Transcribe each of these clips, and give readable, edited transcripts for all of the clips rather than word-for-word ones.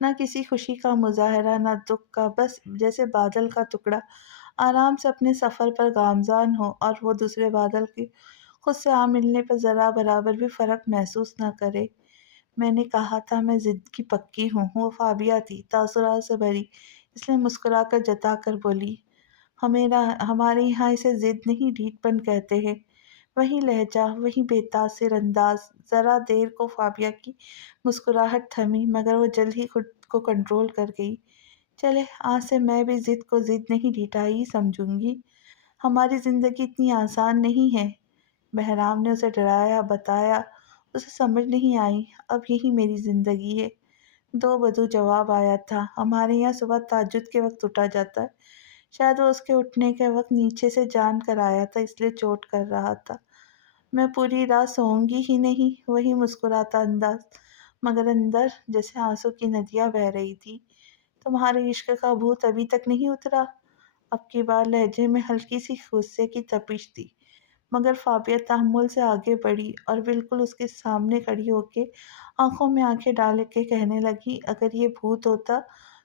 نہ کسی خوشی کا مظاہرہ، نہ دکھ کا، بس جیسے بادل کا ٹکڑا آرام سے اپنے سفر پر گامزن ہو اور وہ دوسرے بادل کی خود سے آ ملنے پر ذرا برابر بھی فرق محسوس نہ کرے۔ میں نے کہا تھا میں ضد کی پکی ہوں۔ وہ فابیہ تھی، تاثرات سے بھری، اس لیے مسکرا کر جتا کر بولی، ہمارے یہاں اسے ضد نہیں ڈھیٹ پن کہتے ہیں۔ وہی لہجہ، وہی بے تاثر انداز۔ ذرا دیر کو فابیہ کی مسکراہٹ تھمی، مگر وہ جلد ہی خود کو کنٹرول کر گئی۔ چلے، آج سے میں بھی ضد کو ضد نہیں ڈھٹائی ہی سمجھوں گی۔ ہماری زندگی اتنی آسان نہیں ہے۔ بہرام نے اسے ڈرایا، بتایا، اسے سمجھ نہیں آئی۔ اب یہی میری زندگی ہے۔ دو بدو جواب آیا تھا، ہمارے یہاں صبح تہجد کے وقت اٹھا جاتا ہے۔ شاید وہ اس کے اٹھنے کے وقت نیچے سے جان کر آیا تھا، اس لیے چوٹ کر رہا تھا۔ میں پوری رات سوؤں گی ہی نہیں۔ وہی مسکراتا انداز، مگر اندر جیسے آنسو کی ندیاں بہہ رہی تھی۔ تمہارے عشق کا بھوت ابھی تک نہیں اترا؟ اب کی بار لہجے میں ہلکی سی غصے کی تپش تھی، مگر فابیہ تحمل سے آگے بڑھی اور بالکل اس کے سامنے کھڑی ہو کے آنکھوں میں آنکھیں ڈال کے کہنے لگی، اگر یہ بھوت ہوتا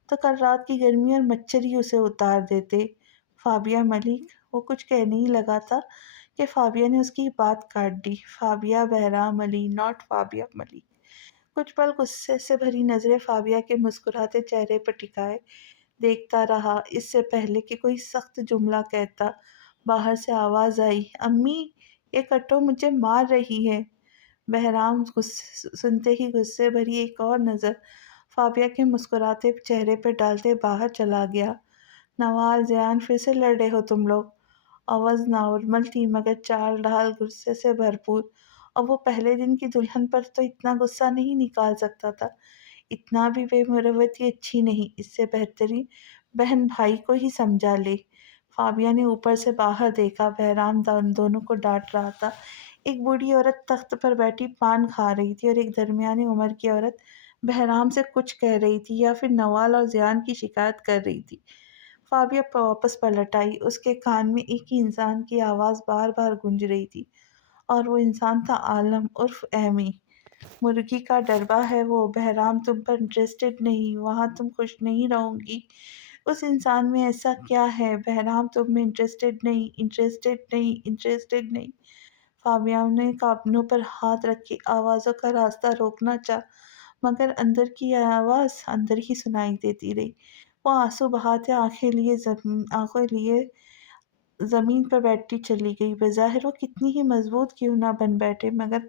تو کل رات کی گرمی اور مچھر ہی اسے اتار دیتے۔ فابیہ ملک۔ وہ کچھ کہنے ہی لگا تھا کہ فابیہ نے اس کی بات کاٹ دی۔ فابیہ بہرام علی، ناٹ فابیہ ملک۔ کچھ پل غصے سے بھری نظریں فابیہ کے مسکراتے چہرے پر ٹکائے دیکھتا رہا، اس سے پہلے کہ کوئی سخت جملہ کہتا۔ باہر سے آواز آئی، امی، یہ کٹو مجھے مار رہی ہے۔ بہرام سنتے ہی غصے بھری ایک اور نظر فابیہ کے مسکراتے چہرے پہ ڈالتے باہر چلا گیا۔ نوال، زیان، پھر سے لڑ رہے ہو تم لوگ؟ آواز نارمل تھی، مگر چال ڈھال غصے سے بھرپور، اور وہ پہلے دن کی دلہن پر تو اتنا غصہ نہیں نکال سکتا تھا۔ اتنا بھی بے مروتی اچھی نہیں، اس سے بہترین بہن بھائی کو ہی سمجھا لے۔ فابیہ نے اوپر سے باہر دیکھا، بہرام دونوں کو ڈانٹ رہا تھا۔ ایک بوڑھی عورت تخت پر بیٹھی پان کھا رہی تھی اور ایک درمیانی عمر کی عورت بہرام سے کچھ کہہ رہی تھی یا پھر نوال اور زیان کی شکایت کر رہی تھی۔ فابیہ واپس پلٹ آئی، اس کے کان میں ایک ہی انسان کی آواز بار بار گونج رہی تھی، اور وہ انسان تھا عالم عرف ایمی۔ مرغی کا ڈربہ ہے وہ، بہرام تم پر انٹرسٹڈ نہیں، وہاں تم خوش نہیں رہو گی۔ اس انسان میں ایسا کیا ہے؟ بہرام تم میں انٹرسٹڈ نہیں، انٹرسٹڈ نہیں، انٹرسٹڈ نہیں۔ فابیہ نے کانپنوں پر ہاتھ رکھ کے آوازوں کا راستہ روکنا چاہا، مگر اندر کی آواز اندر ہی سنائی دیتی رہی۔ وہ آنسو بہاتے آنکھیں لیے زمین پر بیٹھی چلی گئی۔ بظاہر وہ کتنی ہی مضبوط کیوں نہ بن بیٹھے، مگر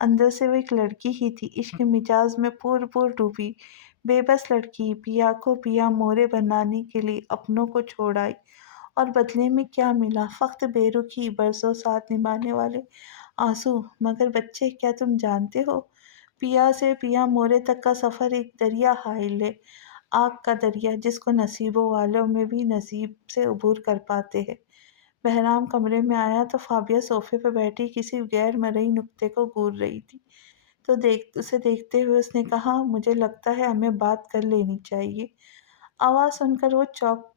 اندر سے وہ ایک لڑکی ہی تھی، عشق مجاز میں پور پور ڈوبی، بے بس لڑکی۔ پیا کو پیا مورے بنانے کے لیے اپنوں کو چھوڑ آئی، اور بدلے میں کیا ملا؟ فقط بے رخی، برسوں ساتھ نبھانے والے آنسو۔ مگر بچے، کیا تم جانتے ہو، پیا سے پیا مورے تک کا سفر ایک دریا حائل ہے، آگ کا دریا، جس کو نصیبوں والوں میں بھی نصیب سے عبور کر پاتے ہیں۔ بہرام کمرے میں آیا تو فابیہ صوفے پہ بیٹھی کسی غیر مرئی نکتے کو گور رہی تھی، تو اسے دیکھتے ہوئے اس نے کہا، مجھے لگتا ہے ہمیں بات کر لینی چاہیے۔ آواز سن کر وہ چوک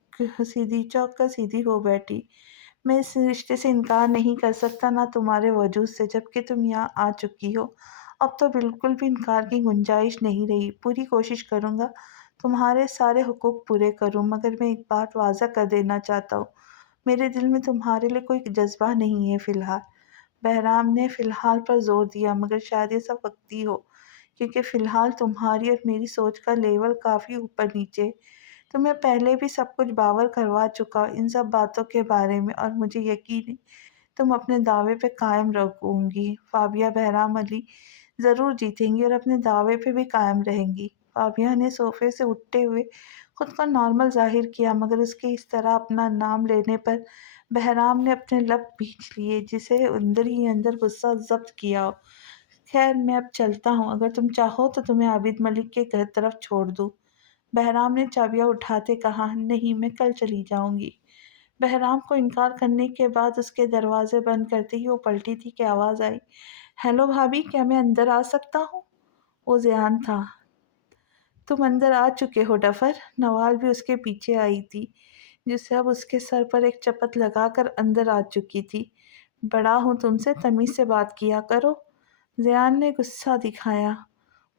کر سیدھی ہو بیٹھی۔ میں اس رشتے سے انکار نہیں کر سکتا، نہ تمہارے وجود سے، جبکہ تم یہاں آ چکی ہو۔ اب تو بالکل بھی انکار کی گنجائش نہیں رہی۔ پوری کوشش کروں گا تمہارے سارے حقوق پورے کروں، مگر میں ایک بات واضح کر دینا چاہتا ہوں، میرے دل میں تمہارے لیے کوئی جذبہ نہیں ہے فی الحال۔ بہرام نے فی الحال پر زور دیا، مگر شاید یہ سب وقتی ہو، کیونکہ فی الحال تمہاری اور میری سوچ کا لیول کافی اوپر نیچے ہے۔ تمہیں پہلے بھی سب کچھ باور کروا چکا ہوں ان سب باتوں کے بارے میں، اور مجھے یقین ہے تم اپنے دعوے پہ قائم رہو گی۔ فابیہ، بہرام علی ضرور جیتیں گی اور اپنے دعوے پہ بھی قائم رہیں گی۔ فابیہ نے صوفے سے اٹھتے ہوئے خود کو نارمل ظاہر کیا، مگر اس کے اس طرح اپنا نام لینے پر بہرام نے اپنے لب بھینچ لیے، جسے اندر ہی اندر غصہ ضبط کیا ہو۔ خیر، میں اب چلتا ہوں، اگر تم چاہو تو تمہیں عابد ملک کے گھر طرف چھوڑ دوں۔ بہرام نے چابیاں اٹھاتے کہا، نہیں، میں کل چلی جاؤں گی۔ بہرام کو انکار کرنے کے بعد اس کے دروازے بند کرتے ہی وہ پلٹی تھی کہ آواز آئی، ہیلو بھابھی، کیا میں اندر آ سکتا ہوں؟ وہ زیان تھا۔ تم اندر آ چکے ہو ڈفر؟ نوال بھی اس کے پیچھے آئی تھی، جسے اب اس کے سر پر ایک چپت لگا کر اندر آ چکی تھی۔ بڑا ہوں تم سے، تمیز سے بات کیا کرو۔ زیان نے غصہ دکھایا۔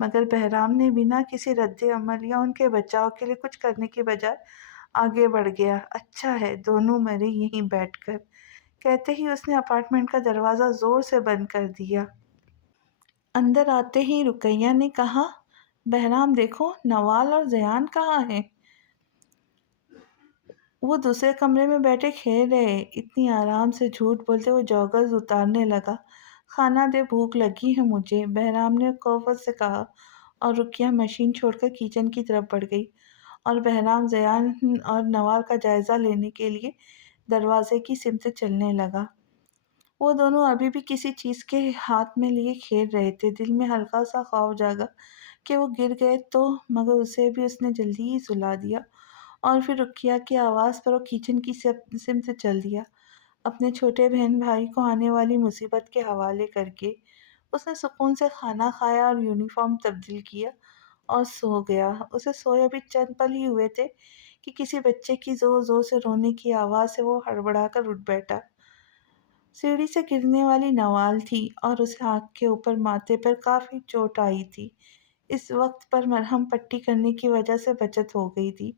مگر بہرام نے بنا کسی رد عمل یا ان کے بچاؤ کے لیے کچھ کرنے کی بجائے آگے بڑھ گیا۔ اچھا ہے دونوں مرے یہیں بیٹھ کر، کہتے ہی اس نے اپارٹمنٹ کا دروازہ زور سے بند کر دیا۔ اندر آتے ہی رقیہ نے کہا، بہرام دیکھو نوال اور زیان کہاں ہیں؟ وہ دوسرے کمرے میں بیٹھے کھیل رہے۔ اتنی آرام سے جھوٹ بولتے وہ جوگرز اتارنے لگا۔ کھانا دے بھوک لگی ہے مجھے، بہرام نے کوفت سے کہا، اور رقیہ مشین چھوڑ کر کچن کی طرف بڑھ گئی اور بہرام زیان اور نوال کا جائزہ لینے کے لیے دروازے کی سمت چلنے لگا۔ وہ دونوں ابھی بھی کسی چیز کے ہاتھ میں لیے کھیل رہے تھے۔ دل میں ہلکا سا خوف جاگا کہ وہ گر گئے تو، مگر اسے بھی اس نے جلدی ہی سلا دیا اور پھر رقیہ کی آواز پر وہ کچن کی سمت چل دیا، اپنے چھوٹے بہن بھائی کو آنے والی مصیبت کے حوالے کر کے۔ اس نے سکون سے کھانا کھایا اور یونیفارم تبدیل کیا اور سو گیا۔ اسے سوئے ابھی چند پل ہی ہوئے تھے کہ کسی بچے کی زور زور سے رونے کی آواز سے وہ ہڑبڑا کر اٹھ بیٹھا۔ سیڑھی سے گرنے والی نوال تھی اور اسے آنکھ کے اوپر ماتھے پر کافی چوٹ آئی تھی۔ اس وقت پر مرہم پٹی کرنے کی وجہ سے بچت ہو گئی تھی،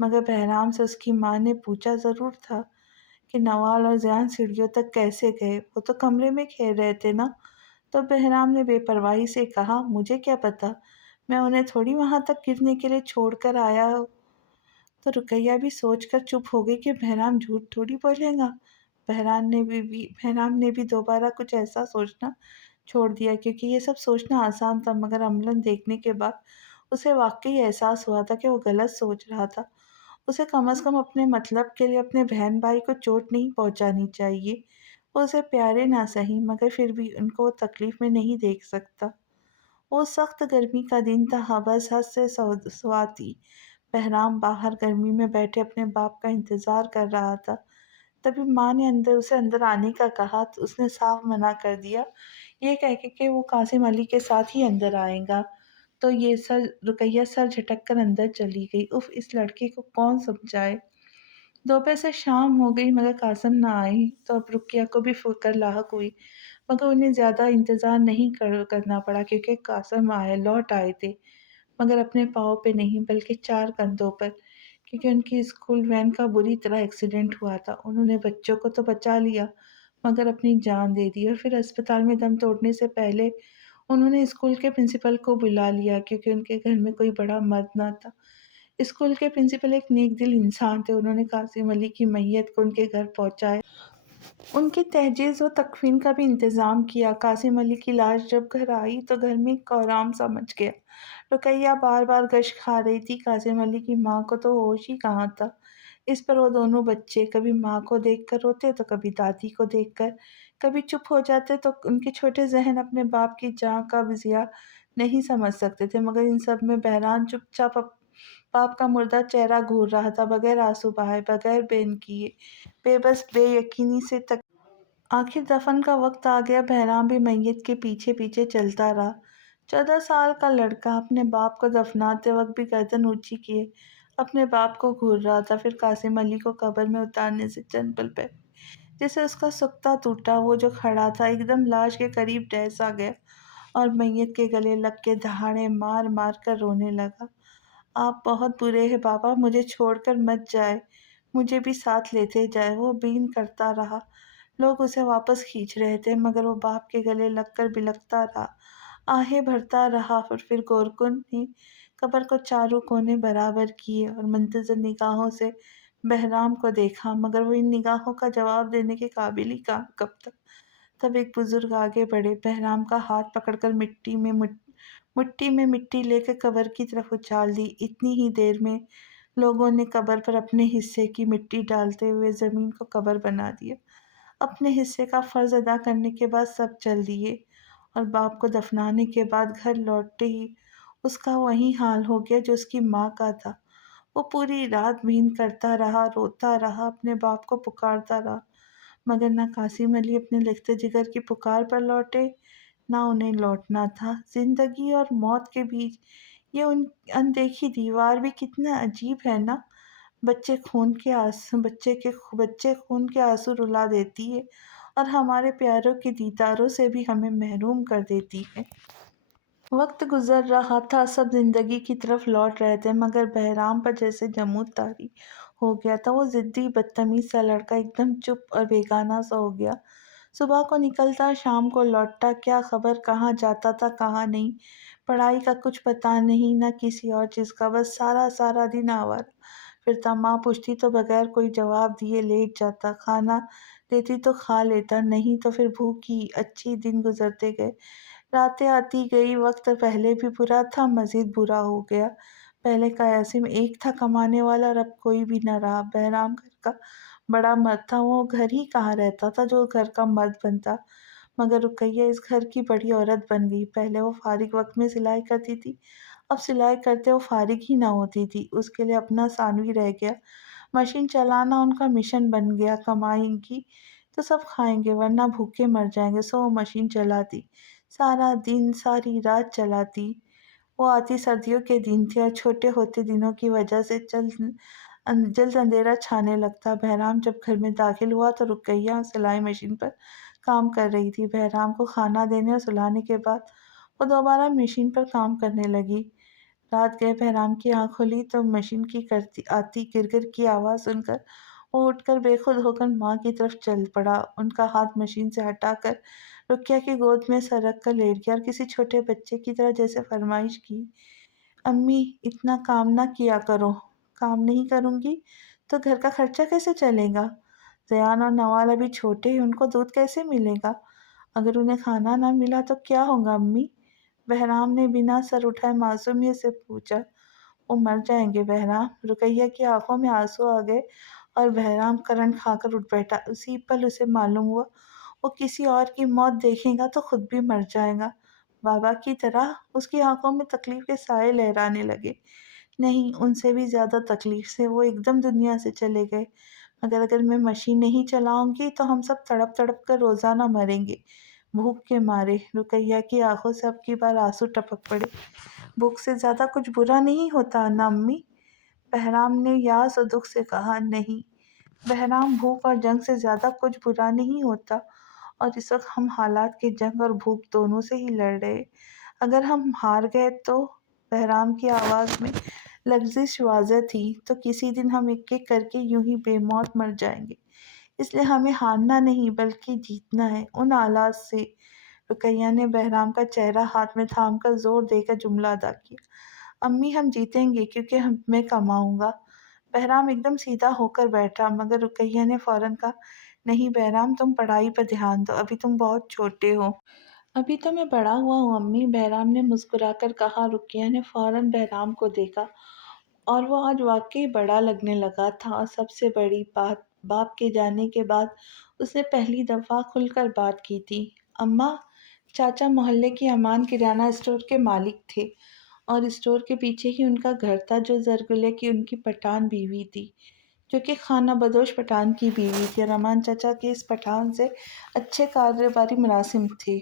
مگر بہرام سے اس کی ماں نے پوچھا ضرور تھا کہ نوال اور زیان سیڑھیوں تک کیسے گئے، وہ تو کمرے میں کھیل رہے تھے نا؟ تو بہرام نے بے پرواہی سے کہا، مجھے کیا پتا، میں انہیں تھوڑی وہاں تک گرنے کے لیے چھوڑ کر آیا ہوں۔ تو رقیہ بھی سوچ کر چپ ہو گئی کہ بہرام جھوٹ تھوڑی بولے گا۔ بہرام نے بھی دوبارہ کچھ ایسا سوچنا چھوڑ دیا، کیونکہ یہ سب سوچنا آسان تھا، مگر عملاً دیکھنے کے بعد اسے واقعی احساس ہوا تھا کہ وہ غلط سوچ رہا تھا۔ اسے کم از کم اپنے مطلب کے لیے اپنے بہن بھائی کو چوٹ نہیں پہنچانی چاہیے۔ وہ اسے پیارے نہ سہی، مگر پھر بھی ان کو وہ تکلیف میں نہیں دیکھ سکتا۔ وہ سخت گرمی کا دن تھا، ہوا حد سے سوا تھی۔ بہرام باہر گرمی میں بیٹھے اپنے باپ کا انتظار کر رہا تھا۔ تبھی ماں نے اسے اندر آنے کا کہا تو اس نے صاف منع کر دیا، یہ کہہ کے کہ وہ قاسم علی کے ساتھ ہی اندر آئے گا۔ تو رقیہ سر جھٹک کر اندر چلی گئی۔ اف، اس لڑکے کو کون سمجھائے۔ دوپہر سے شام ہو گئی مگر قاسم نہ آئی، تو اب رقیہ کو بھی فکر لاحق ہوئی، مگر انہیں زیادہ انتظار نہیں کرنا پڑا، کیونکہ قاسم لوٹ آئے تھے، مگر اپنے پاؤں پہ نہیں بلکہ 4 کندھوں پر، کیونکہ ان کی اسکول وین کا بری طرح ایکسیڈنٹ ہوا تھا۔ انہوں نے بچوں کو تو بچا لیا مگر اپنی جان دے دی، اور پھر اسپتال میں دم توڑنے سے پہلے انہوں نے اسکول کے پرنسپل کو بلا لیا، کیونکہ ان کے گھر میں کوئی بڑا مرد نہ تھا۔ اسکول کے پرنسپل ایک نیک دل انسان تھے۔ انہوں نے قاسم علی کی میت کو ان کے گھر پہنچایا، ان کی تجہیز و تکفین کا بھی انتظام کیا۔ قاسم علی کی لاش جب گھر آئی تو گھر میں کوہرام سا مچ گیا۔ رقیہ بار بار گشت کھا رہی تھی، قاسم علی کی ماں کو تو ہوش ہی کہاں تھا۔ اس پر وہ دونوں بچے کبھی ماں کو دیکھ کر روتے تو کبھی دادی کو دیکھ کر، کبھی چپ ہو جاتے تو ان کے چھوٹے ذہن اپنے باپ کی جاں کا ضیاع نہیں سمجھ سکتے تھے، مگر ان سب میں بہرام چپ چاپ باپ کا مردہ چہرہ گھور رہا تھا، بغیر آنسو بہائے، بغیر بین کیے، بے بس بے یقینی سے آخر دفن کا وقت آ گیا۔ بہرام بھی میت کے پیچھے پیچھے چلتا رہا۔ 14 سال کا لڑکا اپنے باپ کو دفناتے وقت بھی گردن اونچی کیے اپنے باپ کو گھور رہا تھا۔ پھر قاسم علی کو قبر میں اتارنے سے چند پل پہلے جسے اس کا سکتہ ٹوٹا، وہ جو کھڑا تھا ایک دم لاش کے قریب ڈہ سا گیا اور میت کے گلے لگ کے دہاڑے مار مار کر رونے لگا۔ آپ بہت برے ہیں بابا، مجھے چھوڑ کر مت جائے، مجھے بھی ساتھ لیتے جائے۔ وہ بین کرتا رہا، لوگ اسے واپس کھینچ رہے تھے، مگر وہ باپ کے گلے لگ کر بلکتا رہا، آہیں بھرتا رہا۔ اور پھر کورکن نے قبر کو چاروں کونے برابر کیے اور منتظر نگاہوں سے بہرام کو دیکھا، مگر وہ ان نگاہوں کا جواب دینے کے قابل ہی کب تک۔ تب ایک بزرگ آگے بڑھے، بہرام کا ہاتھ پکڑ کر مٹی میں مٹی لے کر قبر کی طرف اچھال دی۔ اتنی ہی دیر میں لوگوں نے قبر پر اپنے حصے کی مٹی ڈالتے ہوئے زمین کو قبر بنا دیا۔ اپنے حصے کا فرض ادا کرنے کے بعد سب چل دیے، اور باپ کو دفنانے کے بعد گھر لوٹتے ہی اس کا وہی حال ہو گیا جو اس کی ماں کا تھا۔ وہ پوری رات بین کرتا رہا، روتا رہا، اپنے باپ کو پکارتا رہا، مگر نہ قاسم علی اپنے لخت جگر کی پکار پر لوٹے، نہ انہیں لوٹنا تھا۔ زندگی اور موت کے بیچ یہ اندیکھی دیوار بھی کتنا عجیب ہے نا؟ بچے خون کے آنسو رلا دیتی ہے اور ہمارے پیاروں کے دیداروں سے بھی ہمیں محروم کر دیتی ہے۔ وقت گزر رہا تھا، سب زندگی کی طرف لوٹ رہے تھے، مگر بہرام پر جیسے جمود طاری ہو گیا تھا۔ وہ ضدی بدتمیز سا لڑکا ایک دم چپ اور بیگانہ سا ہو گیا۔ صبح کو نکلتا، شام کو لوٹتا، کیا خبر کہاں جاتا تھا کہاں نہیں۔ پڑھائی کا کچھ پتہ نہیں، نہ کسی اور چیز کا، بس سارا سارا دن آوارہ پھرتا۔ ماں پوچھتی تو بغیر کوئی جواب دیے لیٹ جاتا، کھانا دیتی تو کھا لیتا، نہیں تو پھر بھوک ہی۔ اچھی دن گزرتے گئے، راتیں آتی گئی، وقت پہلے بھی برا تھا، مزید برا ہو گیا۔ پہلے قاسم ایک تھا کمانے والا، اور اب کوئی بھی نہ رہا۔ بہرام گھر کا بڑا مرد تھا، وہ گھر ہی کہاں رہتا تھا جو گھر کا مرد بنتا۔ مگر رقیہ اس گھر کی بڑی عورت بن گئی۔ پہلے وہ فارغ وقت میں سلائی کرتی تھی، اب سلائی کرتے وہ فارغ ہی نہ ہوتی تھی۔ اس کے لیے اپنا ثانوی رہ گیا، مشین چلانا ان کا مشن بن گیا۔ کمائیں گی تو سب کھائیں گے، ورنہ بھوکے مر جائیں گے، سو وہ مشین چلاتی، سارا دن ساری رات چلاتی۔ وہ آتی سردیوں کے دن تھے، اور چھوٹے ہوتے دنوں کی وجہ سے جلد اندھیرا چھانے لگتا۔ بہرام جب گھر میں داخل ہوا تو رقیہ سلائی مشین پر کام کر رہی تھی۔ بہرام کو کھانا دینے اور سلانے کے بعد وہ دوبارہ مشین پر کام کرنے لگی۔ رات گئے، بہرام کی آنکھ کھلی تو مشین کی آتی گرگر کی آواز سن کر وہ اٹھ کر بے خود ہو کر ماں کی طرف چل پڑا۔ ان کا ہاتھ مشین سے ہٹا کر رقیہ کی گود میں سر رکھ کر لیٹ گیا، اور کسی چھوٹے بچے کی طرح جیسے فرمائش کی، امی اتنا کام نہ کیا کرو۔ کام نہیں کروں گی تو گھر کا خرچہ کیسے چلے گا؟ زیان اور نوال ابھی چھوٹے ہیں، ان کو دودھ کیسے ملے گا؟ اگر انہیں کھانا نہ ملا تو کیا ہوگا امی؟ بہرام نے بنا سر اٹھائے معصومیت سے پوچھا۔ وہ مر جائیں گے بہرام۔ رقیہ کی آنکھوں میں آنسو آ گئے، اور بہرام کرنٹ کھا کر اٹھ بیٹھا۔ اسی پل اسے معلوم ہوا وہ کسی اور کی موت دیکھے گا تو خود بھی مر جائے گا، بابا کی طرح۔ اس کی آنکھوں میں تکلیف کے سائے لہرانے لگے۔ نہیں، ان سے بھی زیادہ تکلیف سے وہ ایک دم دنیا سے چلے گئے۔ مگر اگر میں مشین نہیں چلاؤں گی تو ہم سب تڑپ تڑپ کر روزانہ مریں گے، بھوک کے مارے۔ رقیہ کی آنکھوں سے اب کی بار آنسو ٹپک پڑے۔ بھوک سے زیادہ کچھ برا نہیں ہوتا نا امی؟ بہرام نے یاس و دکھ سے کہا۔ نہیں بہرام، بھوک اور جنگ سے زیادہ کچھ برا نہیں ہوتا، اور اس وقت ہم حالات کے جنگ اور بھوک دونوں سے ہی لڑ رہے۔ اگر ہم ہار گئے تو، بہرام کی آواز میں لغزش واضح تھی، تو کسی دن ہم ایک ایک کر کے یوں ہی بے موت مر جائیں گے۔ اس لیے ہمیں ہارنا نہیں بلکہ جیتنا ہے، ان آلات سے۔ رقیہ نے بہرام کا چہرہ ہاتھ میں تھام کر زور دے کر جملہ ادا کیا۔ امی ہم جیتیں گے کیونکہ میں کماؤں گا۔ بہرام ایک دم سیدھا ہو کر بیٹھا، مگر رقیہ نے فوراً کہا، نہیں بہرام، تم پڑھائی پر دھیان دو، ابھی تم بہت چھوٹے ہو۔ ابھی تو میں بڑا ہوا ہوں امی، بہرام نے مسکرا کر کہا۔ رقیہ نے فوراً بہرام کو دیکھا، اور وہ آج واقعی بڑا لگنے لگا تھا۔ اور سب سے بڑی بات، باپ کے جانے کے بعد اس نے پہلی دفعہ کھل کر بات کی تھی۔ اماں، چاچا محلے کی امان کرانہ اسٹور کے مالک تھے، اور اسٹور کے پیچھے ہی ان کا گھر تھا، جو زرگلے کی ان کی پٹھان بیوی تھی، جو کہ خانہ بدوش پٹھان کی بیوی تھی۔ اور امان چچا کے اس پٹھان سے اچھے کاروباری مراسم تھے،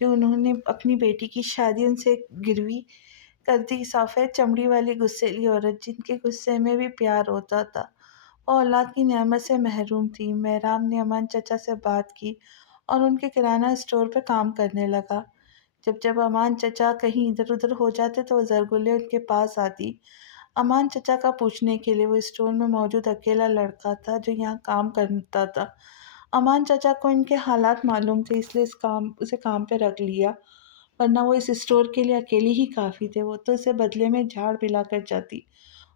جو انہوں نے اپنی بیٹی کی شادی ان سے گروی کر دی۔ سفید چمڑی والی غصیلی عورت، جن کے غصے میں بھی پیار ہوتا تھا، وہ اولاد کی نعمت سے محروم تھی۔ بہرام نے امان چچا سے بات کی اور ان کے کرانہ اسٹور پہ کام کرنے لگا۔ جب امان چچا کہیں ادھر ادھر ہو جاتے تو وہ زرگلے ان کے پاس آتی، امان چچا کا پوچھنے کے لیے۔ وہ اسٹور میں موجود اکیلا لڑکا تھا جو یہاں کام کرتا تھا۔ امان چچا کو ان کے حالات معلوم تھے، اس لیے اسے کام پہ رکھ لیا، ورنہ وہ اس اسٹور کے لیے اکیلی ہی کافی تھے۔ وہ تو اسے بدلے میں جھاڑ پلا کر جاتی،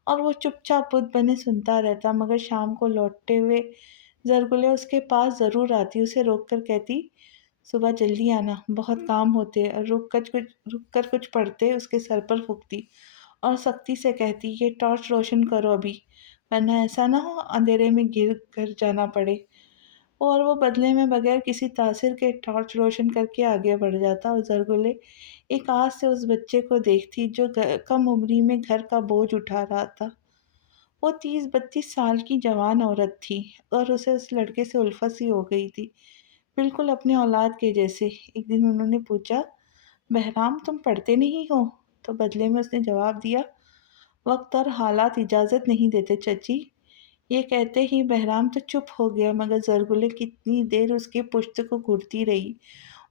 اور وہ چپ چاپ بت بنے سنتا رہتا۔ مگر شام کو لوٹتے ہوئے زرگلے اس کے پاس ضرور آتی، اسے روک کر کہتی، صبح جلدی آنا، بہت کام ہوتے، اور رک کر کچھ پڑھتے اس کے سر پر پھونکتی، اور سختی سے کہتی، یہ ٹارچ روشن کرو ابھی، ورنہ ایسا نہ ہو اندھیرے میں گر کر جانا پڑے۔ اور وہ بدلے میں بغیر کسی تاثر کے ٹارچ روشن کر کے آگے بڑھ جاتا، اور زرگلے ایک آس سے اس بچے کو دیکھتی جو کم عمری میں گھر کا بوجھ اٹھا رہا تھا۔ وہ 30-32 سال کی جوان عورت تھی، اور اسے اس لڑکے سے الفت سی ہو گئی تھی، بالکل اپنے اولاد کے جیسے۔ ایک دن انہوں نے پوچھا، بہرام تم پڑھتے نہیں ہو؟ تو بدلے میں اس نے جواب دیا، وقت اور حالات اجازت نہیں دیتے چچی۔ یہ کہتے ہی بہرام تو چپ ہو گیا، مگر زرگلے کتنی دیر اس کی پشت کو گھورتی رہی۔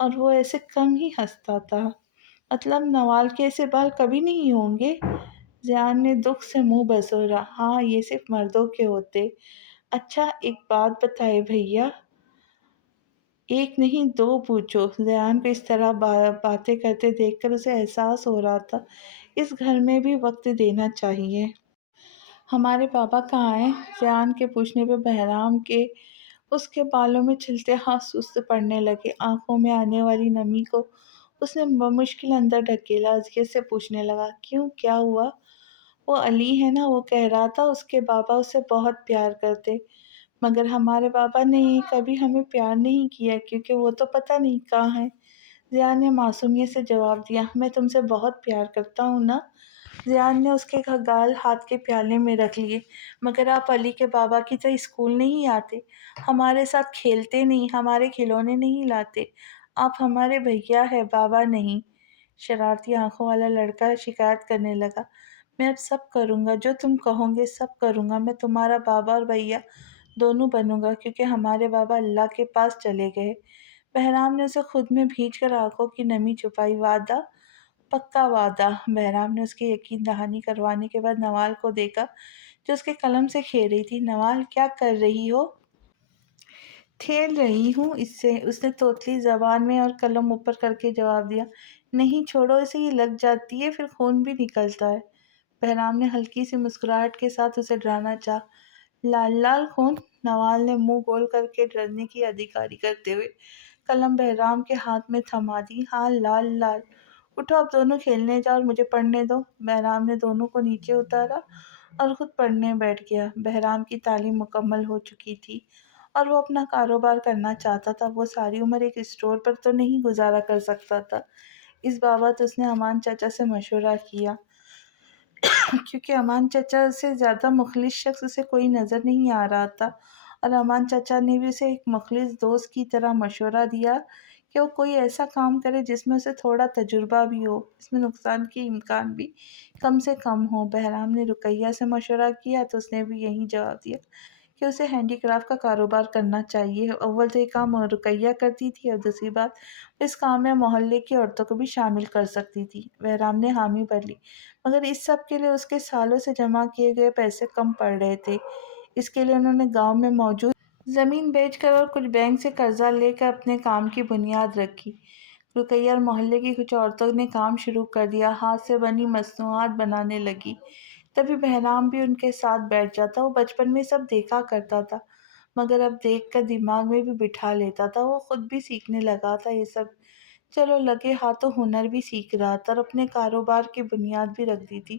اور وہ ایسے کم ہی ہنستا تھا۔ مطلب نوال کے ایسے بال کبھی نہیں ہوں گے؟ ضیاء نے دکھ سے منہ بسورا۔ ہاں، یہ صرف مردوں کے ہوتے۔ اچھا ایک بات بتائے بھیا، ایک نہیں دو پوچھو۔ ضیان کو اس طرح باتیں کرتے دیکھ کر اسے احساس ہو رہا تھا اس گھر میں بھی وقت دینا چاہیے۔ ہمارے بابا کہاں ہیں؟ ضیان کے پوچھنے پہ بہرام کے اس کے بالوں میں چلتے ہاتھ سست پڑنے لگے۔ آنکھوں میں آنے والی نمی کو اس نے بمشکل اندر ڈھکیلا۔ اذیت سے پوچھنے لگا، کیوں، کیا ہوا؟ وہ علی ہے نا، وہ کہہ رہا تھا اس کے بابا اسے بہت پیار کرتے، مگر ہمارے بابا نے کبھی ہمیں پیار نہیں کیا کیونکہ وہ تو پتہ نہیں کہاں ہے۔ ضیاء نے معصومیت سے جواب دیا، میں تم سے بہت پیار کرتا ہوں نا۔ ضیاء نے اس کے گال ہاتھ کے پیالے میں رکھ لیے، مگر آپ علی کے بابا کی طرح اسکول نہیں آتے، ہمارے ساتھ کھیلتے نہیں، ہمارے کھلونے نہیں لاتے، آپ ہمارے بھیا ہے، بابا نہیں۔ شرارتی آنکھوں والا لڑکا شکایت کرنے لگا، میں اب سب کروں گا جو تم کہو گے، سب کروں گا، میں تمہارا بابا اور بھیا دونوں بنوں گا کیونکہ ہمارے بابا اللہ کے پاس چلے گئے۔ بہرام نے اسے خود میں بھیج کر آنکھوں کی نمی چھپائی۔ وعدہ؟ پکا وعدہ۔ بہرام نے اس کی یقین دہانی کروانے کے بعد نوال کو دیکھا جو اس کے قلم سے کھیل رہی تھی۔ نوال کیا کر رہی ہو؟ کھیل رہی ہوں اس سے، اس نے توتلی زبان میں اور قلم اوپر کر کے جواب دیا۔ نہیں چھوڑو اسے، یہ لگ جاتی ہے پھر خون بھی نکلتا ہے۔ بہرام نے ہلکی سی مسکراہٹ کے ساتھ اسے ڈرانا چاہا۔ لال لال خون؟ نوال نے منہ گول کر کے ڈرنے کی ادھیکاری کرتے ہوئے قلم بہرام کے ہاتھ میں تھما دی۔ ہاں لال لال۔ اٹھو اب دونوں کھیلنے جاؤ اور مجھے پڑھنے دو۔ بہرام نے دونوں کو نیچے اتارا اور خود پڑھنے بیٹھ گیا۔ بہرام کی تعلیم مکمل ہو چکی تھی اور وہ اپنا کاروبار کرنا چاہتا تھا۔ وہ ساری عمر ایک اسٹور پر تو نہیں گزارا کر سکتا تھا۔ اس بابت اس نے امان چچا سے مشورہ کیا کیونکہ امان چچا سے زیادہ مخلص شخص اسے کوئی نظر نہیں آ رہا تھا، اور امان چچا نے بھی اسے ایک مخلص دوست کی طرح مشورہ دیا کہ وہ کوئی ایسا کام کرے جس میں اسے تھوڑا تجربہ بھی ہو، اس میں نقصان کے امکان بھی کم سے کم ہو۔ بہرام نے رقیہ سے مشورہ کیا تو اس نے بھی یہی جواب دیا کہ اسے ہینڈی کرافٹ کا کاروبار کرنا چاہیے۔ اول تو یہ کام رقیہ کرتی تھی اور دوسری بات اس کام میں محلے کی عورتوں کو بھی شامل کر سکتی تھی۔ بہرام نے حامی بھر لی، مگر اس سب کے لیے اس کے سالوں سے جمع کیے گئے پیسے کم پڑ رہے تھے۔ اس کے لیے انہوں نے گاؤں میں موجود زمین بیچ کر اور کچھ بینک سے قرضہ لے کر اپنے کام کی بنیاد رکھی۔ رقیہ اور محلے کی کچھ عورتوں نے کام شروع کر دیا، ہاتھ سے بنی مصنوعات بنانے لگی۔ تبھی بہرام بھی ان کے ساتھ بیٹھ جاتا۔ وہ بچپن میں سب دیکھا کرتا تھا، مگر اب دیکھ کر دماغ میں بھی بٹھا لیتا تھا۔ وہ خود بھی سیکھنے لگا تھا یہ سب، چلو لگے ہاتھوں ہنر بھی سیکھ رہا تھا اور اپنے کاروبار کی بنیاد بھی رکھ دی تھی۔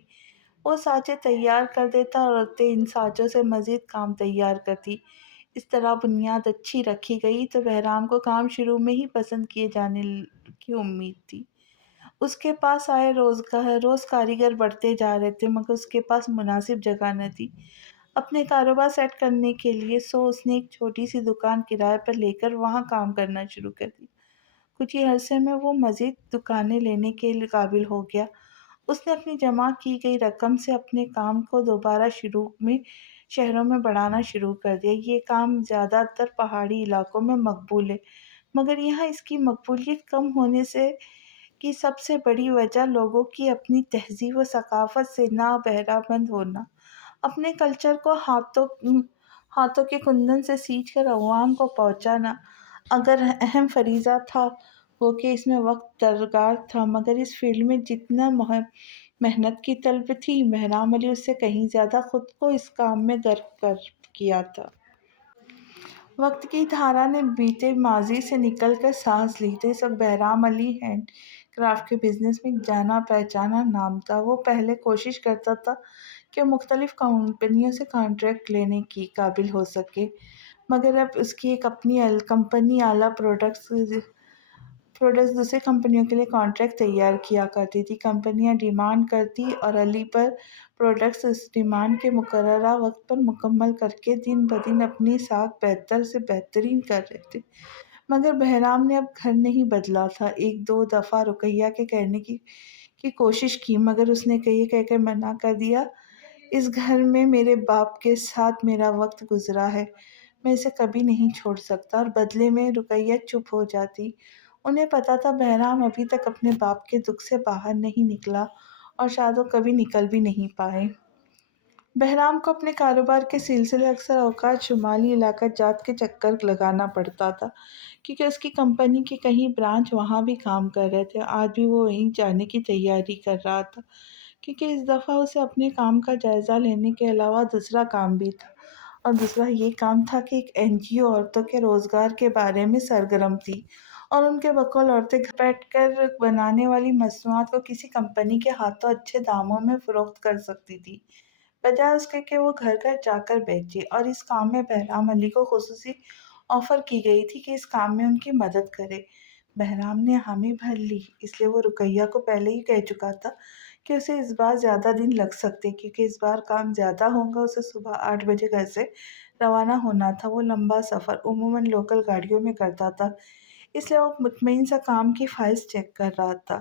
وہ سانچے تیار کر دیتا اور عورتیں ان سانچوں سے مزید کام تیار کرتی۔ اس طرح بنیاد اچھی رکھی گئی تو بہرام کو کام شروع میں ہی پسند کیے جانے کی امید تھی۔ اس کے پاس آئے روز کاریگر بڑھتے جا رہے تھے، مگر اس کے پاس مناسب جگہ نہ تھی اپنے کاروبار سیٹ کرنے کے لیے، سو اس نے ایک چھوٹی سی دکان کرائے پر لے کر وہاں کام کرنا شروع کر دیا۔ کچھ ہی عرصے میں وہ مزید دکانیں لینے کے قابل ہو گیا۔ اس نے اپنی جمع کی گئی رقم سے اپنے کام کو دوبارہ شہروں میں بڑھانا شروع کر دیا۔ یہ کام زیادہ تر پہاڑی علاقوں میں مقبول ہے، مگر یہاں اس کی مقبولیت کم ہونے کی سب سے بڑی وجہ لوگوں کی اپنی تہذیب و ثقافت سے نابہرہ مند ہونا، اپنے کلچر کو ہاتھوں کے کندن سے سینچ کر عوام کو پہنچانا۔ اگر اہم فریضہ تھا وہ کہ اس میں وقت درکار تھا، مگر اس فیلڈ میں جتنا محنت کی طلب تھی، بہرام علی اس سے کہیں زیادہ خود کو اس کام میں غرق کر کیا تھا۔ وقت کی دھارا نے بیتے ماضی سے نکل کر سانس لی تھی۔ سب بہرام علی ہینڈ کرافٹ کے بزنس میں ایک جانا پہچانا نام تھا۔ وہ پہلے کوشش کرتا تھا کہ مختلف کمپنیوں سے کانٹریکٹ لینے کی قابل ہو سکے، مگر اب اس کی ایک اپنی کمپنی اعلیٰ پروڈکٹس دوسری کمپنیوں کے لیے کانٹریکٹ تیار کیا کرتی تھی۔ کمپنیاں ڈیمانڈ کرتی اور علی پر پروڈکٹس اس ڈیمانڈ کے مقررہ وقت پر مکمل کر کے دن بدن اپنی ساکھ بہتر سے بہترین کر رہے تھے۔ مگر بہرام نے اب گھر نہیں بدلا تھا۔ ایک دو دفعہ رقیہ کے کہنے کی کوشش کی، مگر اس نے یہ کہہ کر منع کر دیا، اس گھر میں میرے باپ کے ساتھ میرا وقت گزرا ہے، میں اسے کبھی نہیں چھوڑ سکتا۔ اور بدلے میں رقیہ چپ ہو جاتی۔ انہیں پتا تھا بہرام ابھی تک اپنے باپ کے دکھ سے باہر نہیں نکلا اور شاید وہ کبھی نکل بھی نہیں پائے۔ بہرام کو اپنے کاروبار کے سلسلے اکثر اوقات شمالی علاقہ جات کے چکر لگانا پڑتا تھا، کیونکہ اس کی کمپنی کے کئی برانچ وہاں بھی کام کر رہے تھے۔ آج بھی وہ وہیں جانے کی تیاری کر رہا تھا، کیونکہ اس دفعہ اسے اپنے کام کا جائزہ لینے کے علاوہ دوسرا کام بھی تھا، اور دوسرا یہ کام تھا کہ ایک NGO عورتوں کے روزگار کے بارے میں سرگرم تھی، اور ان کے بقول عورتیں گھر بیٹھ کر بنانے والی مصنوعات کو کسی کمپنی کے ہاتھوں اچھے داموں میں فروخت کر سکتی تھی، بجائے اس کے کہ وہ گھر گھر جا کر بیچے۔ اور اس کام میں بہرام علی کو خصوصی آفر کی گئی تھی کہ اس کام میں ان کی مدد کرے۔ بہرام نے حامی بھر لی، اس لیے وہ رقیہ کو پہلے ہی کہہ چکا تھا کہ اسے اس بار زیادہ دن لگ سکتے، کیونکہ اس بار کام زیادہ ہوگا۔ اسے صبح 8 بجے گھر سے روانہ ہونا تھا۔ وہ لمبا سفر عموماً لوکل گاڑیوں میں کرتا تھا، اس لیے وہ مطمئن سا کام کی فائلز چیک کر رہا تھا،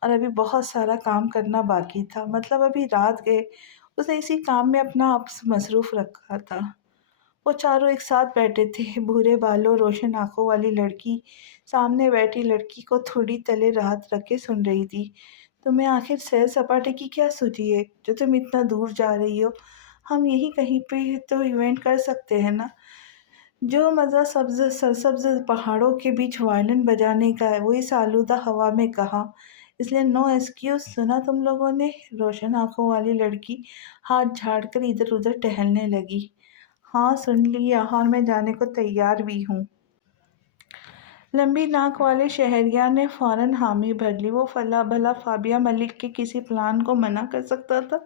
اور ابھی بہت سارا کام کرنا باقی تھا، مطلب ابھی رات گئے۔ اس نے اسی کام میں اپنا آپ مصروف رکھا تھا۔ وہ چاروں ایک ساتھ بیٹھے تھے، بھورے بالوں روشن آنکھوں والی لڑکی سامنے بیٹھی لڑکی کو تھوڑی تلے ہاتھ رکھ کے سن رہی تھی۔ تمہیں آخر سیر سپاٹے کی کیا سوچی ہے جو تم اتنا دور جا رہی ہو؟ ہم یہی کہیں پہ تو ایونٹ کر سکتے ہیں نا؟ جو مزہ سرسبز پہاڑوں کے بیچ وائلن بجانے کا ہے وہ اس آلودہ ہوا میں کہاں؟ اس لیے نو ایکسکیوز۔ سنا تم لوگوں نے؟ روشن آنکھوں والی لڑکی ہاتھ جھاڑ کر ادھر ادھر ٹہلنے لگی۔ ہاں سن لیا، اور میں جانے کو تیار بھی ہوں۔ لمبی ناک والے شہریار نے فوراً حامی بھر لی۔ وہ بھلا فابیہ ملک کے کسی پلان کو منع کر سکتا تھا؟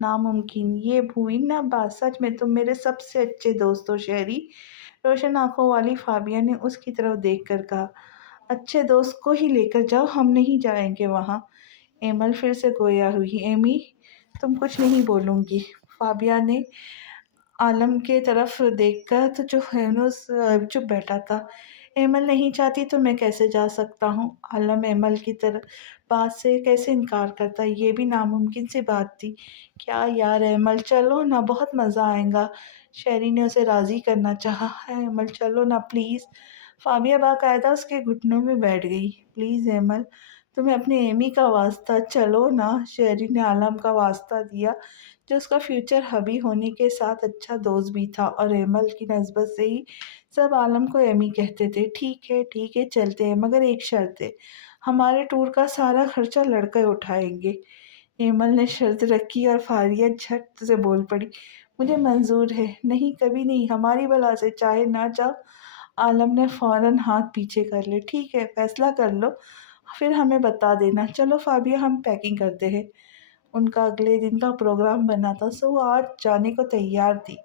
ناممکن۔ یہ ہوئی نا بات، سچ میں تم میرے سب سے اچھے دوست ہو شہری، روشن آنکھوں والی فابیہ نے اس کی طرف دیکھ کر کہا۔ اچھے دوست کو ہی لے کر جاؤ، ہم نہیں جائیں گے وہاں۔ ایمل پھر سے گویا ہوئی۔ ایمی تم کچھ نہیں بولوں گی؟ فابیہ نے عالم کے طرف دیکھا تو جو چپ بیٹھا تھا۔ ایمل نہیں چاہتی تو میں کیسے جا سکتا ہوں؟ عالم ایمل کی بات سے کیسے انکار کرتا؟ یہ بھی ناممکن سی بات تھی۔ کیا یار ایمل چلو نا، بہت مزہ آئے گا۔ شہری نے اسے راضی کرنا چاہا۔ ایمل چلو نا پلیز۔ فابیہ باقاعدہ اس کے گھٹنوں میں بیٹھ گئی۔ پلیز ایمل، تمہیں اپنے ایمی کا واسطہ، چلو نا۔ شہری نے عالم کا واسطہ دیا، جو اس کا فیوچر ہبی ہونے کے ساتھ اچھا دوست بھی تھا، اور ایمل کی نسبت سے ہی سب عالم کو ایمی کہتے تھے۔ ٹھیک ہے چلتے ہیں، مگر ایک شرط ہے، ہمارے ٹور کا سارا خرچہ لڑکے اٹھائیں گے۔ ایمل نے شرط رکھی اور فابیہ جھٹ سے بول پڑی۔ مجھے منظور ہے۔ نہیں کبھی نہیں، ہماری بلا سے چاہے نہ چاہو۔ عالم نے فوراً ہاتھ پیچھے کر لے۔ ٹھیک ہے، فیصلہ کر لو، پھر ہمیں بتا دینا۔ چلو فابیہ، ہم پیکنگ کرتے ہیں۔ ان کا اگلے دن کا پروگرام بنا تھا، سو وہ آج جانے کو تیار تھی۔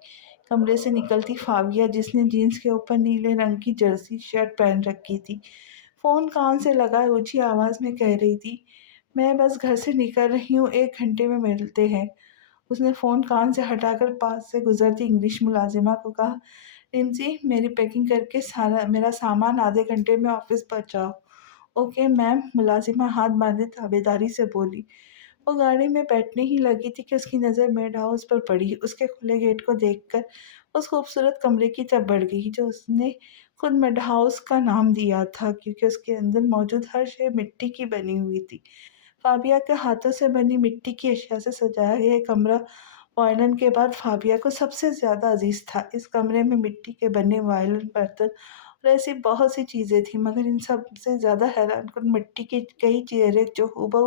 کمرے سے نکلتی فابیہ، جس نے جینس کے اوپر نیلے رنگ کی جرسی شرٹ پہن رکھی تھی، فون کان سے لگائے اونچی آواز میں کہہ رہی تھی، میں بس گھر سے نکل رہی ہوں، 1 گھنٹے میں ملتے ہیں۔ اس نے فون کان سے ہٹا کر پاس سے گزرتی انگلش ملازمہ کو کہا، رمزی میری پیکنگ کر کے میرا سامان آدھے گھنٹے میں آفس پہنچاؤ۔ اوکے میم، ملازمہ ہاتھ باندھے تابعداری سے بولی۔ وہ گاڑی میں بیٹھنے ہی لگی تھی کہ اس کی نظر میڈ ہاؤس پر پڑی۔ اس کے کھلے گیٹ کو دیکھ کر اس خوبصورت کمرے کی طرف بڑھ گئی، جو اس نے خود میڈ ہاؤس کا نام دیا تھا، کیونکہ اس کے اندر موجود ہر شے مٹی کی بنی ہوئی تھی۔ فابیہ کے ہاتھوں سے بنی مٹی کی اشیاء سے سجایا یہ کمرہ وائلن کے بعد فابیہ کو سب سے زیادہ عزیز تھا۔ اس کمرے میں مٹی کے بنے وائلن، برتن اور ایسی بہت سی چیزیں تھیں، مگر ان سب سے زیادہ حیران کن مٹی کے کئی چہرے جو ہو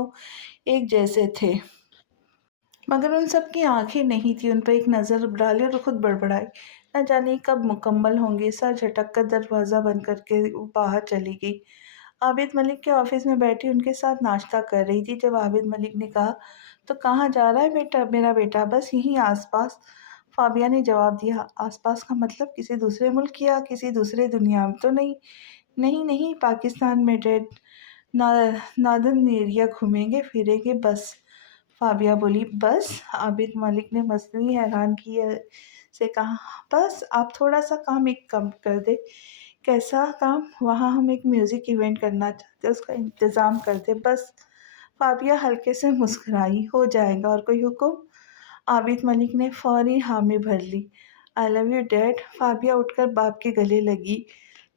ایک جیسے تھے۔ مگر ان سب کی آنکھیں نہیں تھیں۔ ان پر ایک نظر ڈالی اور خود بڑبڑائی، نہ جانے کب مکمل ہوں گے۔ سر جھٹک کر دروازہ بند کر کے وہ باہر چلی گئی۔ عابد ملک کے آفس میں بیٹھی ان کے ساتھ ناشتہ کر رہی تھی۔ جب عابد ملک نے کہا، تو کہاں جا رہا ہے میرا بیٹا؟ بس یہیں آس پاس، فابیہ نے جواب دیا۔ آس پاس کا مطلب کسی دوسرے ملک یا کسی دوسرے دنیا میں تو نہیں؟ نہیں، پاکستان میں ڈیڈ۔ نادن ایریا گھومیں گے پھریں گے بس۔ فابیہ بولی۔ بس؟ عابد ملک نے مصنوعی حیرانگی سے کہا۔ بس آپ تھوڑا سا کام ایک کم کر دیں۔ کیسا کام؟ وہاں ہم ایک میوزک ایونٹ کرنا چاہتے ہیں، اس کا انتظام کر دیں بس۔ فابیہ ہلکے سے مسکرائی۔ ہو جائے گا۔ اور کوئی حکم؟ عابد ملک نے فوری حامی بھر لی۔ آئی لو یو ڈیڈ۔ فابیہ اٹھ کر باپ کے گلے لگی۔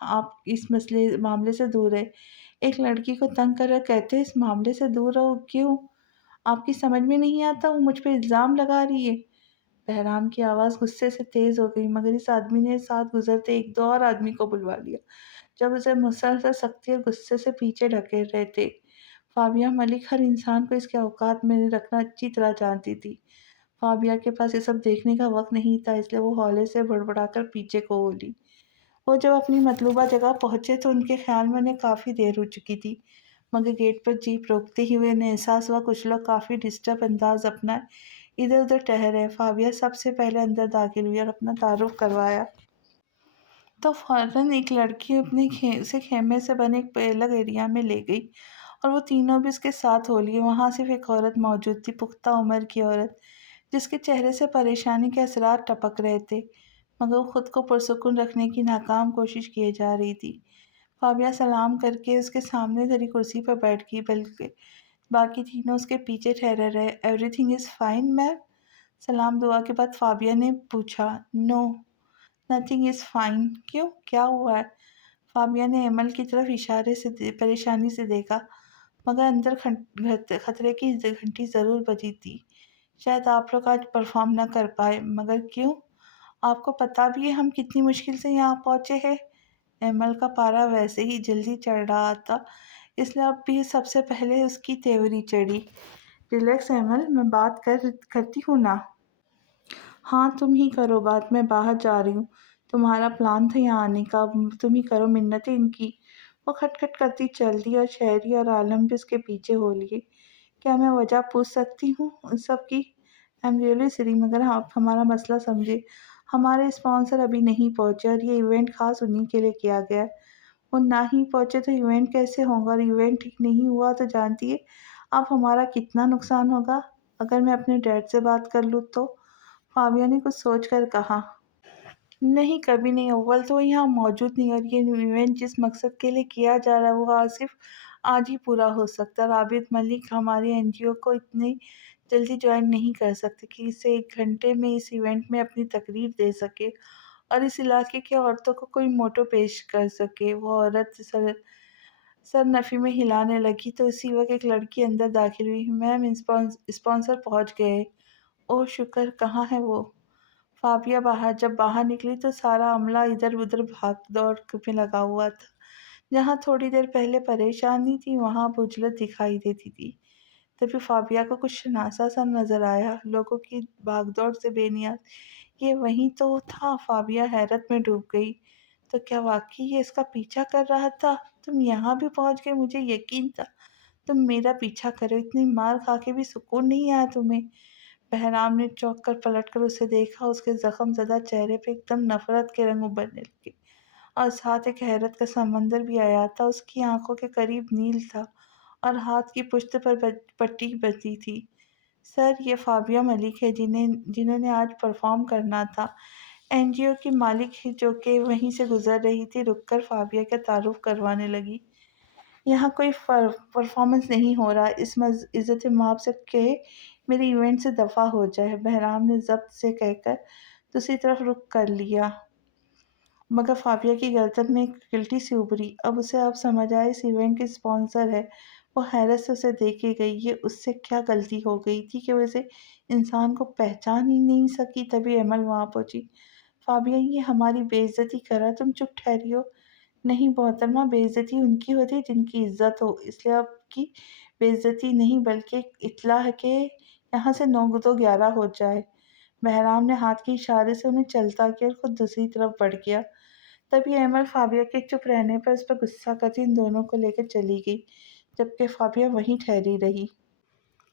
آپ اس معاملے سے دور رہے۔ ایک لڑکی کو تنگ کر رہے کہتے ہیں اس معاملے سے دور رہو، کیوں؟ آپ کی سمجھ میں نہیں آتا وہ مجھ پہ الزام لگا رہی ہے۔ بہرام کی آواز غصے سے تیز ہو گئی، مگر اس آدمی نے ساتھ گزرتے ایک دو اور آدمی کو بلوا لیا، جب اسے مسلسل سختی اور غصے سے پیچھے ڈھکیل رہے تھے۔ فابیہ ملک ہر انسان کو اس کے اوقات میں رکھنا اچھی طرح جانتی تھی۔ فابیہ کے پاس یہ سب دیکھنے کا وقت نہیں تھا، اس لیے وہ ہولے سے بڑبڑا کر پیچھے کو بولی۔ وہ جب اپنی مطلوبہ جگہ پہنچے تو ان کے خیال میں انہیں کافی دیر ہو چکی تھی، مگر گیٹ پر جیپ روکتے ہی ہوئے انہیں احساس ہوا کچھ لوگ کافی ڈسٹرب انداز اپنائے ادھر ادھر ٹہرے۔ فابیہ سب سے پہلے اندر داخل ہوئی اور اپنا تعارف کروایا تو فوراً ایک لڑکی اپنے اسے خیمے سے بنے ایک الگ ایریا میں لے گئی اور وہ تینوں بھی اس کے ساتھ ہو لیے۔ وہاں صرف ایک عورت موجود تھی، پختہ عمر کی عورت، جس کے چہرے سے پریشانی کے اثرات ٹپک رہے تھے، مگر وہ خود کو پرسکون رکھنے کی ناکام کوشش کیے جا رہی تھی۔ فابیہ سلام کر کے اس کے سامنے دھری کرسی پر بیٹھ گئی، بلکہ باقی تینوں اس کے پیچھے ٹھہرے رہے۔ ایوری تھنگ از فائن میم؟ سلام دعا کے بعد فابیہ نے پوچھا۔ نو نتھنگ از فائن۔ کیوں، کیا ہوا ہے؟ فابیہ نے ایمل کی طرف اشارے سے پریشانی سے دیکھا، مگر اندر خطرے کی گھنٹی ضرور بجی تھی۔ شاید آپ لوگ آج پرفارم نہ کر پائے، مگر کیوں؟ آپ کو پتہ بھی ہے ہم کتنی مشکل سے یہاں پہنچے ہیں۔ ایمل کا پارا ویسے ہی جلدی چڑھ رہا تھا، اس لیے اب بھی سب سے پہلے اس کی تیوری چڑھی۔ ریلیکس ایمل، میں بات کرتی ہوں نا۔ ہاں تم ہی کرو بات، میں باہر جا رہی ہوں۔ تمہارا پلان تھا یہاں آنے کا، اب تم ہی کرو منتیں ان کی۔ وہ کھٹ کھٹ کرتی چل دی اور شہری اور عالم بھی اس کے پیچھے ہو لیے۔ کیا میں وجہ پوچھ سکتی ہوں ان سب کی؟ آئی ایم ریئلی سوری، مگر آپ ہمارا مسئلہ سمجھے۔ ہمارے اسپانسر ابھی نہیں پہنچے اور یہ ایونٹ خاص انہی کے لیے کیا گیا ہے۔ وہ نہ ہی پہنچے تو ایونٹ کیسے ہوگا، اور ایونٹ ٹھیک نہیں ہوا تو جانتی ہے آپ ہمارا کتنا نقصان ہوگا۔ اگر میں اپنے ڈیڈ سے بات کر لوں تو؟ فابیہ نے کچھ سوچ کر کہا۔ نہیں، کبھی نہیں، اول تو وہ یہاں موجود نہیں، اور یہ ایونٹ جس مقصد کے لیے کیا جا رہا ہے وہ صرف آج ہی پورا ہو سکتا ہے، اور عابد ملک ہماری این جی او کو اتنی جلدی جوائن نہیں کر سکتے کہ اسے 1 گھنٹے میں اس ایونٹ میں اپنی تقریر دے سکے اور اس علاقے کی عورتوں کو کوئی موٹو پیش کر سکے۔ وہ عورت سر نفی میں ہلانے لگی تو اسی وقت ایک لڑکی اندر داخل ہوئی۔ میم، اسپانسر پہنچ گئے۔ اوہ شکر، کہاں ہے وہ؟ فابیہ جب باہر نکلی تو سارا عملہ ادھر ادھر بھاگ دوڑ میں لگا ہوا تھا۔ جہاں تھوڑی دیر پہلے پریشانی تھی وہاں بجھلت دکھائی دیتی تھی۔ تبھی فابیہ کو کچھ شناسا سا نظر آیا، لوگوں کی بھاگ دوڑ سے بے نیاز یہ وہی تو تھا۔ فابیہ حیرت میں ڈوب گئی۔ تو کیا واقعی یہ اس کا پیچھا کر رہا تھا؟ تم یہاں بھی پہنچ گئے، مجھے یقین تھا تم میرا پیچھا کرو، اتنی مار کھا کے بھی سکون نہیں آیا تمہیں؟ بہرام نے چونک کر پلٹ کر اسے دیکھا، اس کے زخم زدہ چہرے پہ ایک دم نفرت کے رنگ ابھرنے لگے اور ساتھ ایک حیرت کا سمندر بھی آیا تھا۔ اس کی آنکھوں کے قریب نیل تھا اور ہاتھ کی پشت پر پٹی بندھی تھی۔ سر، یہ فابیہ ملک ہے جنہوں نے آج پرفارم کرنا تھا، این جی او کی مالک جو کہ وہیں سے گزر رہی تھی۔ رک کر فابیہ کا تعارف کروانے لگی۔ یہاں کوئی پرفارمنس نہیں ہو رہا، اس عزت مآب سے کہے میرے ایونٹ سے دفع ہو جائے۔ بہرام نے ضبط سے کہہ کر دوسری طرف رخ کر لیا، مگر فابیہ کی گردن میں ایک گلٹی سی ابھری۔ اب سمجھ آیا اس ایونٹ کی اسپانسر ہے۔ وہ حیرت سے اسے دیکھے گئی، یہ اس سے کیا غلطی ہو گئی تھی کہ وہ اسے انسان کو پہچان ہی نہیں سکی۔ تبھی ایمل وہاں پہنچی۔ فابیہ، یہ ہماری بے عزتی کر رہا، تم چپ ٹھہری ہو۔ نہیں محترمہ، بے عزتی ان کی ہوتی ہے جن کی عزت ہو، اس لیے آپ کی بے عزتی نہیں بلکہ ایک اطلاع ہے کہ یہاں سے 9 تو 11 ہو جائے۔ بہرام نے ہاتھ کے اشارے سے انہیں چلتا کیا اور خود دوسری طرف بڑھ گیا۔ تبھی ایمل فابیہ کے چپ رہنے پر اس پر غصہ کرتی ان دونوں کو لے کر چلی گئی، جبکہ فابیہ وہیں ٹھہری رہی۔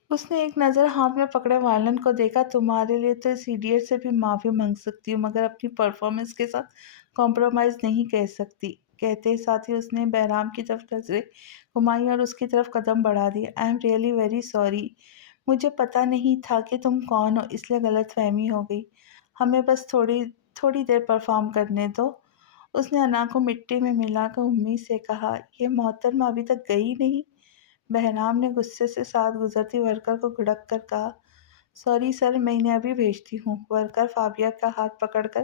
اس نے ایک نظر ہاتھ میں پکڑے وائلن کو دیکھا۔ تمہارے لیے تو اس ایڈیٹ سے بھی معافی مانگ سکتی ہوں، مگر اپنی پرفارمنس کے ساتھ کمپرومائز نہیں کہہ سکتی۔ کہتے ہی ساتھ ہی اس نے بہرام کی طرف نظریں گھمائیں اور اس کی طرف قدم بڑھا دیے۔ I am really very sorry, مجھے پتہ نہیں تھا کہ تم کون ہو، اس لیے غلط فہمی ہو گئی۔ ہمیں بس تھوڑی دیر پرفارم کرنے دو۔ اس نے انا کو مٹی میں ملا کر امید سے کہا۔ یہ محترمہ ابھی تک گئی نہیں؟ بہرام نے غصے سے ساتھ گزرتی ورکر کو گھڑک کر کہا۔ سوری سر، میں انہیں ابھی بھیجتی ہوں۔ ورکر فابیہ کا ہاتھ پکڑ کر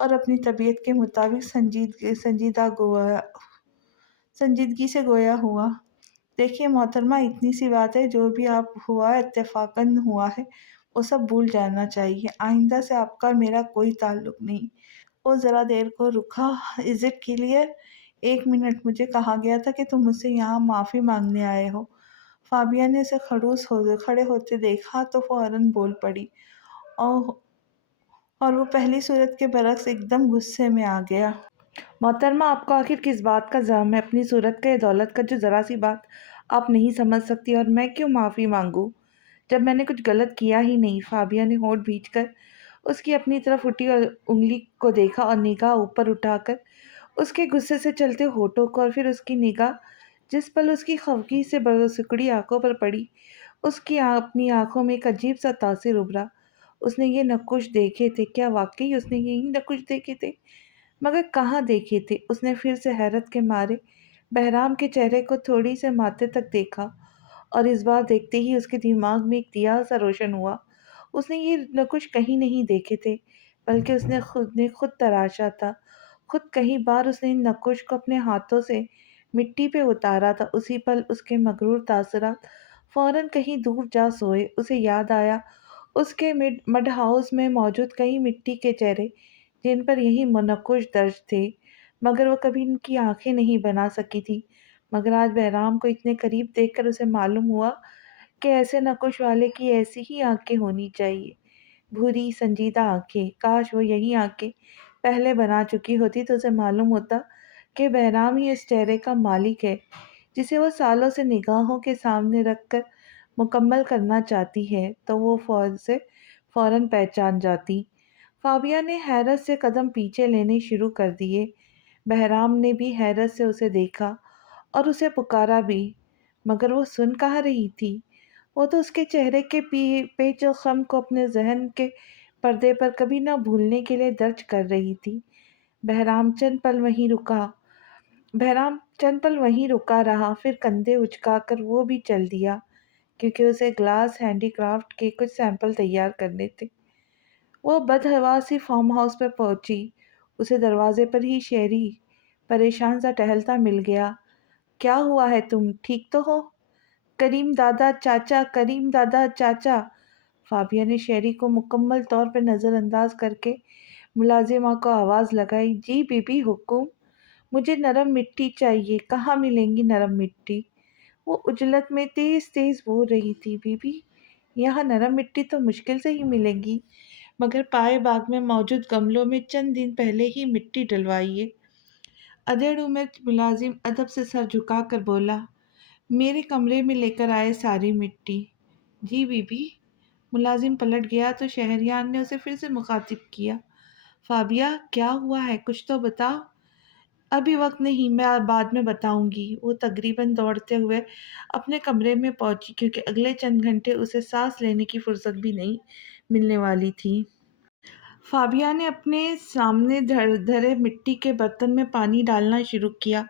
اور اپنی طبیعت کے مطابق سنجیدگی سے گویا ہوا۔ دیکھیے محترمہ، اتنی سی بات ہے، جو بھی آپ ہوا اتفاقاً ہوا ہے وہ سب بھول جانا چاہیے۔ آئندہ سے آپ کا اور میرا کوئی تعلق نہیں۔ وہ ذرا دیر کو رکا۔ Is it clear? 1 منٹ، مجھے کہا گیا تھا کہ تم مجھ سے یہاں معافی مانگنے آئے ہو۔ فابیا نے اسے کھڑے ہوتے دیکھا تو فوراً بول پڑی، اور اور وہ پہلی صورت کے برعکس ایک دم غصے میں آ گیا۔ محترمہ، آپ کو آخر کس بات کا زحم ہے؟ اپنی صورت کا یا دولت کا؟ جو ذرا سی بات آپ نہیں سمجھ سکتی، اور میں کیوں معافی مانگوں جب میں نے کچھ غلط کیا ہی نہیں؟ فابیا نے ہونٹ بھینچ کر اس کی اپنی طرف اٹھی اور انگلی کو دیکھا، اور نگاہ اوپر اٹھا کر اس کے غصے سے چلتے ہونٹوں کو، اور پھر اس کی نگاہ جس پل اس کی خفگی سے سکڑی آنکھوں پر پڑی، اس کی اپنی آنکھوں میں ایک عجیب سا تاثر ابھرا۔ اس نے یہ نقوش دیکھے تھے؟ کیا واقعی اس نے یہی نقوش دیکھے تھے؟ مگر کہاں دیکھے تھے؟ اس نے پھر سے حیرت کے مارے بہرام کے چہرے کو تھوڑی سے ماتھے تک دیکھا، اور اس بار دیکھتے ہی اس کے دماغ میں ایک دیا سا روشن ہوا۔ اس نے یہ نقوش کہیں نہیں دیکھے تھے، بلکہ اس نے خود تراشا تھا۔ خود کئی بار اس نے ان نقوش کو اپنے ہاتھوں سے مٹی پہ اتارا تھا۔ اسی پل اس کے مغرور تاثرات فوراً کہیں دور جا سوئے۔ اسے یاد آیا اس کے مڈ ہاؤس میں موجود کئی مٹی کے چہرے جن پر یہی نقوش درج تھے، مگر وہ کبھی ان کی آنکھیں نہیں بنا سکی تھی۔ مگر آج بہرام کو اتنے قریب دیکھ کر اسے معلوم ہوا کہ ایسے نقوش والے کی ایسی ہی آنکھیں ہونی چاہیے، بھوری سنجیدہ آنکھیں۔ کاش وہ یہی آنکھیں پہلے بنا چکی ہوتی تو اسے معلوم ہوتا کہ بہرام ہی اس چہرے کا مالک ہے جسے وہ سالوں سے نگاہوں کے سامنے رکھ کر مکمل کرنا چاہتی ہے، تو وہ فوراً پہچان جاتی۔ فابیا نے حیرت سے قدم پیچھے لینے شروع کر دیے۔ بہرام نے بھی حیرت سے اسے دیکھا اور اسے پکارا بھی، مگر وہ سن کہاں رہی تھی؟ وہ تو اس کے چہرے کے پیچ و خم کو اپنے ذہن کے پردے پر کبھی نہ بھولنے کے لیے درج کر رہی تھی۔ بہرام چند پل وہیں رکا رہا، پھر کندھے اچکا کر وہ بھی چل دیا، کیونکہ اسے گلاس ہینڈی کرافٹ کے کچھ سیمپل تیار کرنے تھے۔ وہ بدحواسی فارم ہاؤس پہ پہنچی۔ اسے دروازے پر ہی شہری پریشان سا ٹہلتا مل گیا۔ کیا ہوا ہے؟ تم ٹھیک تو ہو؟ کریم دادا چاچا، کریم دادا چاچا۔ فابیا نے شہری کو مکمل طور پہ نظر انداز کر کے ملازمہ کو آواز لگائی، جی بی بی، حکم؟ مجھے نرم مٹی چاہیے۔ کہاں ملیں گی نرم مٹی؟ وہ عجلت میں تیز تیز بول رہی تھی، بی بی یہاں نرم مٹی تو مشکل سے ہی ملے گی، مگر پائے باغ میں موجود گملوں میں چند دن پہلے ہی مٹی ڈلوائیے۔ ادھیڑ عمر ملازم ادب سے سر جھکا کر بولا، میرے کمرے میں لے کر آئے ساری مٹی۔ جی بی بی۔ ملازم پلٹ گیا تو شہریار نے اسے پھر سے مخاطب کیا، فابیا کیا ہوا ہے؟ کچھ تو بتاؤ۔ ابھی وقت نہیں، میں بعد میں بتاؤں گی۔ وہ تقریباً دوڑتے ہوئے اپنے کمرے میں پہنچی، کیونکہ اگلے چند گھنٹے اسے سانس لینے کی فرصت بھی نہیں ملنے والی تھی۔ فابیا نے اپنے سامنے دھرے مٹی کے برتن میں پانی ڈالنا شروع کیا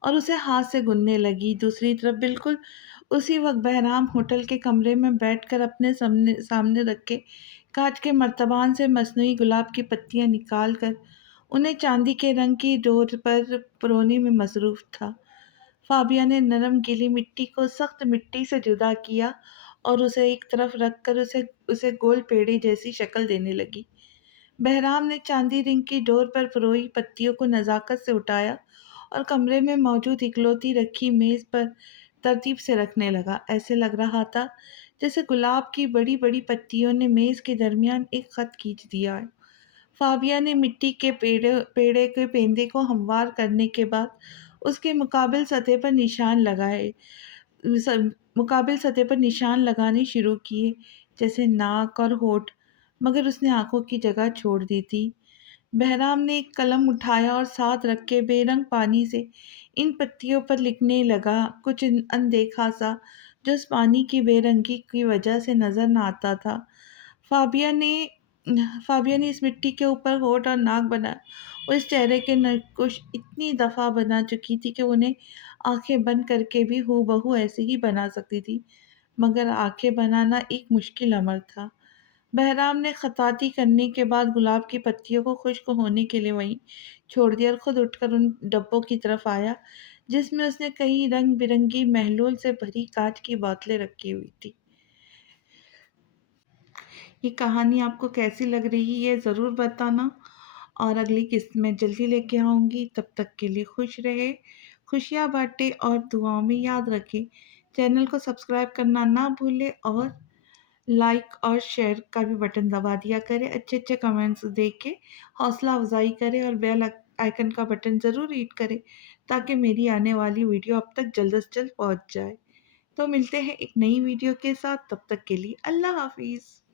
اور اسے ہاتھ سے گننے لگی۔ دوسری طرف بالکل اسی وقت بہرام ہوٹل کے کمرے میں بیٹھ کر اپنے سامنے رکھے کانچ کے مرتبان سے مصنوعی گلاب کی پتیاں نکال کر انہیں چاندی کے رنگ کی ڈور پر پرونے میں مصروف تھا۔ فابیا نے نرم گیلی مٹی کو سخت مٹی سے جدا کیا اور اسے ایک طرف رکھ کر اسے گول پیڑے جیسی شکل دینے لگی۔ بہرام نے چاندی رنگ کی ڈور پر پروئی پتیوں کو نزاکت سے اٹھایا اور کمرے میں موجود اکلوتی رکھی میز پر ترتیب سے رکھنے لگا۔ ایسے لگ رہا تھا جیسے گلاب کی بڑی بڑی پتیوں نے میز کے درمیان ایک خط کھینچ دیا ہے۔ فابیا نے مٹی کے پیڑے کے پیندے کو ہموار کرنے کے بعد اس کے مقابل سطح پر نشان لگانے شروع کیے، جیسے ناک اور ہونٹ، مگر اس نے آنکھوں کی جگہ چھوڑ دی تھی۔ بہرام نے ایک قلم اٹھایا اور ساتھ رکھے بے رنگ پانی سے ان پتیوں پر لکھنے لگا، کچھ اندیکھا سا جو اس پانی کی بے رنگی کی وجہ سے نظر نہ آتا تھا۔ فابیا نے اس مٹی کے اوپر ہونٹ اور ناک بنایا اور اس چہرے کے نقوش اتنی دفعہ بنا چکی تھی کہ انہیں آنکھیں بند کر کے بھی ہو بہو ایسے ہی بنا سکتی تھی، مگر آنکھیں بنانا ایک مشکل امر تھا۔ بہرام نے خطاطی کرنے کے بعد گلاب کی پتیوں کو خشک ہونے کے لیے وہیں چھوڑ دیا اور خود اٹھ کر ان ڈبوں کی طرف آیا جس میں اس نے کئی رنگ برنگی محلول سے بھری کانچ کی بوتلیں رکھی ہوئی تھی۔ یہ کہانی آپ کو کیسی لگ رہی ہے ضرور بتانا، اور اگلی قسط میں جلدی لے کے آؤں گی۔ تب تک کے لیے خوش رہے، خوشیاں بانٹے اور دعاؤں میں یاد رکھے۔ چینل کو سبسکرائب کرنا نہ بھولے اور لائک اور شیئر کا بھی بٹن دبا دیا کرے، اچھے اچھے کمنٹس دے کے حوصلہ افزائی کرے اور بیل آئیکن کا بٹن ضرور ہٹ کرے تاکہ میری آنے والی ویڈیو اب تک جلد از جلد پہنچ جائے۔ تو ملتے ہیں ایک نئی ویڈیو کے ساتھ، تب تک کے لیے اللہ حافظ۔